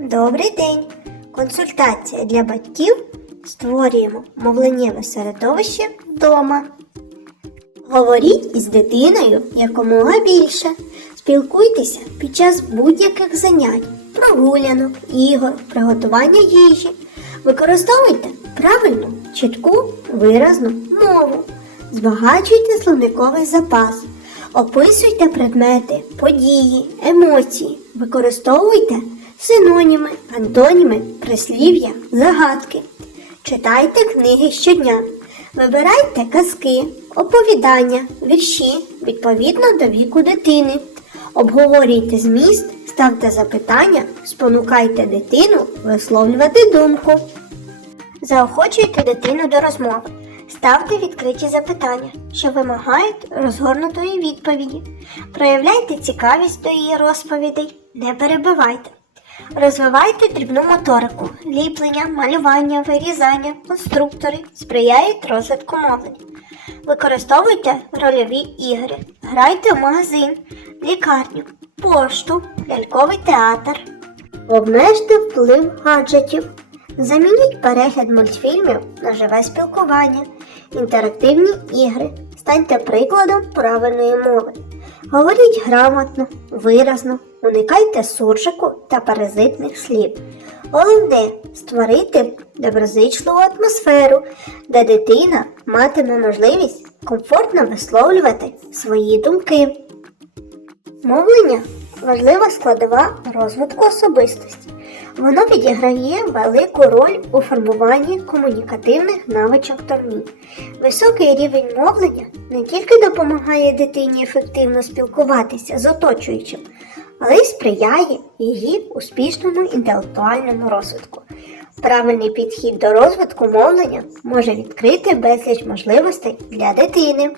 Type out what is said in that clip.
Добрий день! Консультація для батьків. Створюємо мовленнєве середовище вдома. Говоріть із дитиною якомога більше. Спілкуйтеся під час будь-яких занять, прогулянок, ігор, приготування їжі. Використовуйте правильну, чітку, виразну мову. Збагачуйте словниковий запас. Описуйте предмети, події, емоції. Використовуйте синоніми, антоніми, прислів'я, загадки. Читайте книги щодня. Вибирайте казки, оповідання, вірші відповідно до віку дитини. Обговорюйте зміст, ставте запитання, спонукайте дитину висловлювати думку. Заохочуйте дитину до розмови. Ставте відкриті запитання, що вимагають розгорнутої відповіді. Проявляйте цікавість до її розповідей, не перебивайте. Розвивайте дрібну моторику, ліплення, малювання, вирізання, конструктори сприяють розвитку мовлення. Використовуйте рольові ігри, грайте в магазин, лікарню, пошту, ляльковий театр. Обмежте вплив гаджетів. Замініть перегляд мультфільмів на живе спілкування, інтерактивні ігри. Станьте прикладом правильної мови. Говоріть грамотно, виразно, уникайте суржику та паразитних слів. Головне створити доброзичливу атмосферу, де дитина матиме можливість комфортно висловлювати свої думки. Мовлення важлива складова розвитку особистості. Воно відіграє велику роль у формуванні комунікативних навичок тормі. Високий рівень мовлення не тільки допомагає дитині ефективно спілкуватися з оточуючим, але й сприяє її успішному інтелектуальному розвитку. Правильний підхід до розвитку мовлення може відкрити безліч можливостей для дитини.